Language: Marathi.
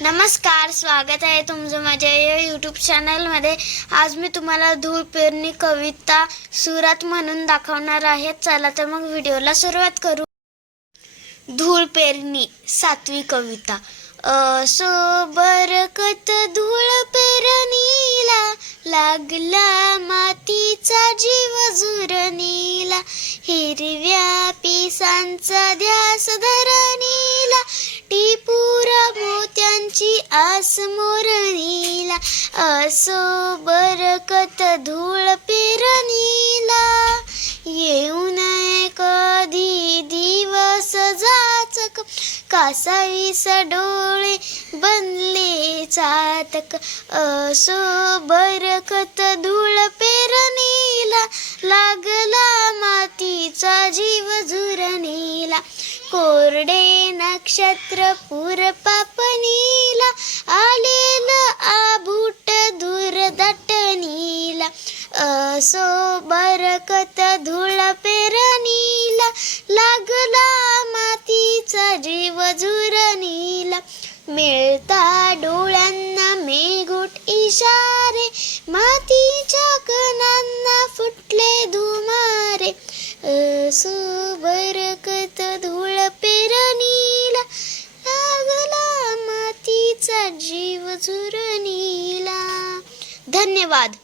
नमस्कार, स्वागत आहे तुमचं माझ्या या यूट्यूब चॅनलमध्ये। आज मी तुम्हाला धूळ पेरणी कविता सुरात म्हणून दाखवणार आहे। चला तर मग व्हिडिओला सुरुवात करू। धूळ पेरणी, सातवी कविता। असो बरकत धूळ पेरणीला, लागला मातीचा जीव जुरणीला, हिरव्या पिसांचा ध्यास धरणीला, टिपूर मोत्यांची आस मोरणीला। असो बरकत धूळ पेरणीला, येऊ नये कधी दिवस जाचक, कासावीस डोळे बनले चातक। असो बरकत धूळ पेरणीला, लागला मातीचा जीव जुरणीला, कोरडे नक्षत्र पूर पापणीला, आलेलं आभूट दूर दटणीला। असो बरकत धूळ पेरणीला, लागला मातीचा जीव जुरणीला, मिळता डोळ्यांना मेघूट इशारे, मातीच्या कणांना फुटले धुमारे। असो बरकत धूळ पेरणीला, लागला मातीचा जीव जुरणीला। धन्यवाद।